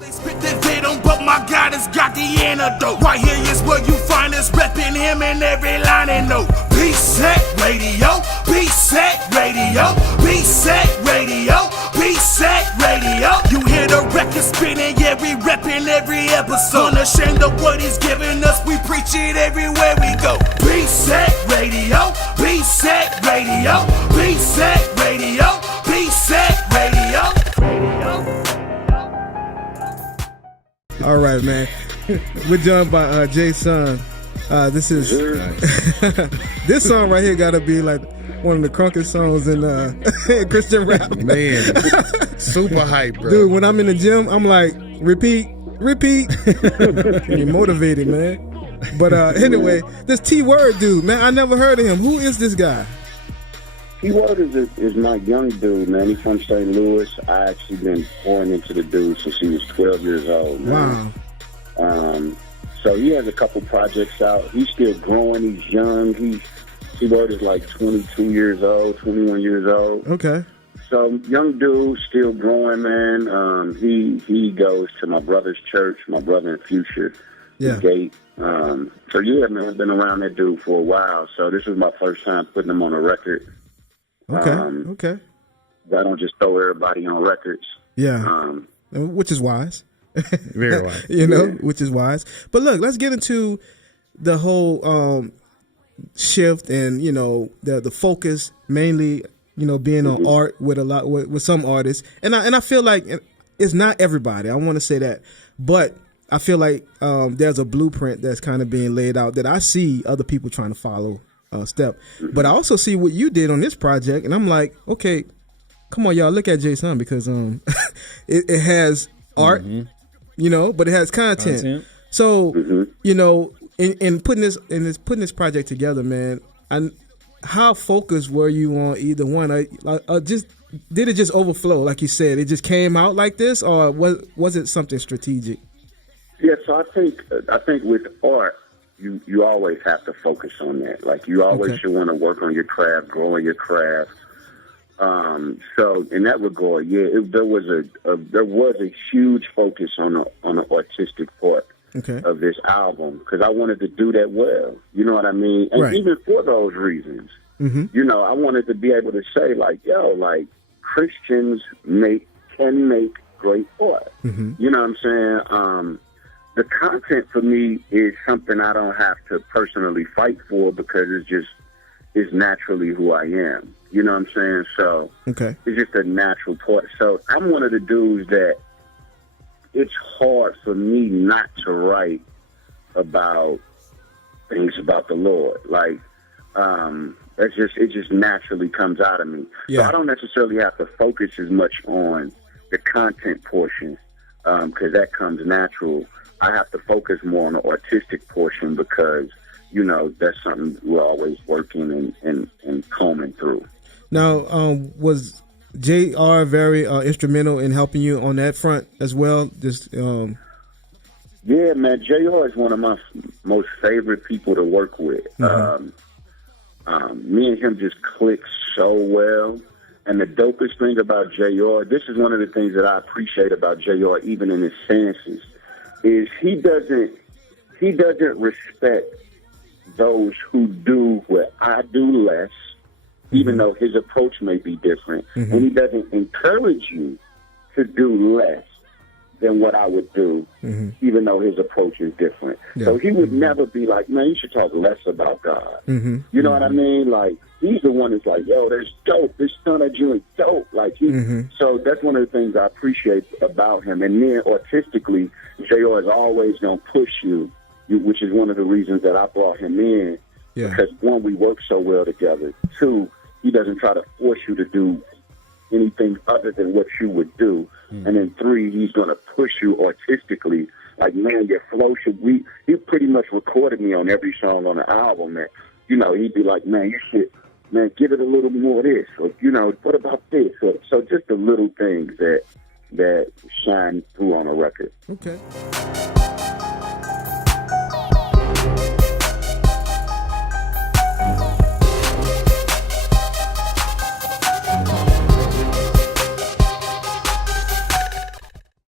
They spit that venom, but my God has got the antidote. Right here is where you find us repping him in every line and note. BSAC Radio, BSAC Radio, BSAC Radio, BSAC Radio. You hear the record spinning, yeah, we repping every episode. Unashamed of what he's giving us, we preach it everywhere we go. BSAC Radio, BSAC Radio, BSAC Radio, BSAC Radio. All right, man. We're joined by Json. This is this song right here got to be like one of the crunkest songs in Christian rap. Man, super hype, bro. Dude, when I'm in the gym, I'm like, repeat. You're motivated, man. But anyway, this T-Word dude, man, I never heard of him. Who is this guy? T-Word is my young dude, man. He's from St. Louis. I actually been pouring into the dude since he was 12 years old, man. Wow. So he has a couple projects out. He's still growing. He's young. T-Word is like 22 years old, 21 years old. Okay. So young dude, still growing, man. He goes to my brother's church, my brother in Future. Yeah. Gate. So yeah, man, I've been around that dude for a while. So this was my first time putting him on a record. Okay. I don't just throw everybody on records. Yeah. Which is wise. Very wise. Which is wise. But look, let's get into the whole shift and, the focus mainly, being on art with some artists. And I feel like it's not everybody. I want to say that. But I feel like there's a blueprint that's kind of being laid out that I see other people trying to follow step. But I also see what you did on this project, and I'm like, okay, come on, y'all, look at Json, because it has art, but it has content. So, in putting this project together, man, how focused were you on either one? Did it just overflow, like you said? It just came out like this, or was it something strategic? Yeah, so I think with art, you always have to focus on that. Like, you always should want to work on your craft, growing your craft. So in that regard, yeah, there was a huge focus on the artistic part of this album, because I wanted to do that well. You know what I mean? And even for those reasons, I wanted to be able to say, like, Christians can make great art. You know what I'm saying? The content for me is something I don't have to personally fight for, because it's naturally who I am. You know what I'm saying? So it's just a natural part. So I'm one of the dudes that it's hard for me not to write about things about the Lord. Like, it just naturally comes out of me. Yeah. So I don't necessarily have to focus as much on the content portion, because that comes natural. I have to focus more on the artistic portion, because, that's something we're always working and combing through. Now, was JR very instrumental in helping you on that front as well? Yeah, man, JR is one of my most favorite people to work with. Me and him just click so well. And the dopest thing about JR, this is one of the things that I appreciate about JR, even in his stances, is he doesn't respect those who do what I do less, even though his approach may be different. And he doesn't encourage you to do less than what I would do, even though his approach is different. Yeah. So he would never be like, man, you should talk less about God. You know what I mean? Like, he's the one that's like, yo, that's dope. This son of you is dope. Like, so that's one of the things I appreciate about him. And then artistically, JR is always going to push you, which is one of the reasons that I brought him in. Yeah. Because, one, we work so well together. Two, he doesn't try to force you to do anything other than what you would do. And then three, he's going to push you artistically. Like, man, your flow he pretty much recorded me on every song on the album. That, he'd be like, man, you should, give it a little more of this. Or, what about this? So just the little things that shine through on a record. Okay.